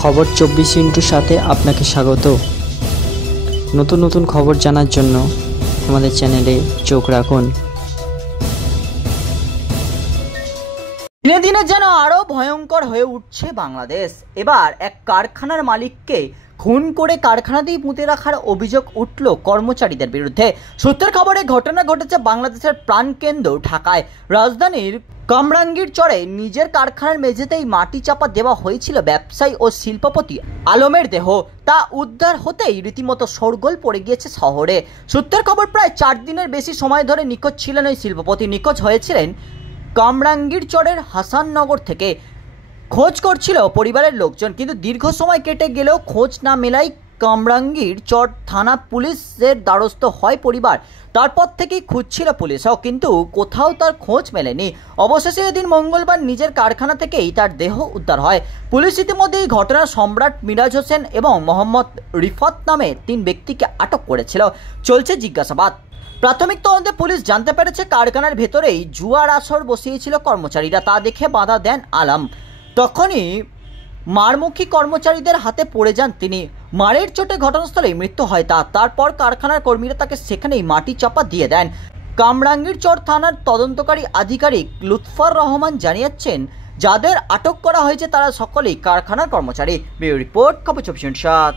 খবর 24 সাথে আপনাকে স্বাগত। নতুন নতুন খবর জানার জন্য আমাদের চ্যানেলে চোখ রাখুন। দিনে দিনে যেন আরও ভয়ঙ্কর হয়ে উঠছে বাংলাদেশ। এবার এক কারখানার মালিককে খুন করে কারখানাতেই পুঁতে রাখার অভিযোগ উঠল কর্মচারীদের বিরুদ্ধে। সূত্রের খবরে ঘটনা ঘটেছে বাংলাদেশের প্রাণকেন্দ্র ঢাকায়। রাজধানীর কামরাঙ্গীর চরে নিজের কারখানার মেঝেতেই মাটি চাপা দেওয়া হয়েছিল ব্যবসায়ী ও শিল্পপতি আলমের দেহ। তা উদ্ধার হতেই রীতিমতো শোরগোল পড়ে গিয়েছে শহরে। সূত্রের খবর, প্রায় 4 দিনের বেশি সময় ধরে নিখোঁজ ছিলেন ওই শিল্পপতি। নিখোঁজ হয়েছিলেন কামরাঙ্গীর চরের হাসাননগর থেকে। খোঁজ করছিল পরিবারের লোকজন, কিন্তু দীর্ঘ সময় কেটে গেলেও খোঁজ না মেলায় কামরাঙ্গীর চর থানা পুলিশের দ্বারস্থ হয় পরিবার। তারপর থেকেই খুঁজছিল পুলিশও, কিন্তু কোথাও তার খোঁজ মেলেনি। অবশেষে এদিন মঙ্গলবার নিজের কারখানা থেকেই তার দেহ উদ্ধার হয়। পুলিশ ইতিমধ্যে এই ঘটনার সম্রাট মিরাজ হোসেন এবং মোহাম্মদ রিফাত নামে 3 ব্যক্তিকে আটক করেছিল। চলছে জিজ্ঞাসাবাদ। প্রাথমিক তদন্তে পুলিশ জানতে পেরেছে কারখানার ভেতরেই জুয়ার আসর বসিয়েছিল কর্মচারীরা। তা দেখে বাধা দেন আলম। তখনই মারমুখী কর্মচারীদের হাতে পড়ে যান তিনি। মারের চোটে ঘটনাস্থলেই মৃত্যু হয় তারপর কারখানার কর্মীরা তাকে সেখানেই মাটি চাপা দিয়ে দেন। কামরাঙ্গীর চর থানার তদন্তকারী আধিকারিক লুৎফর রহমান জানিয়েছেন, যাদের আটক করা হয়েছে তারা সকলেই কারখানার কর্মচারী। ব্যুরো রিপোর্ট, খবর 24/7।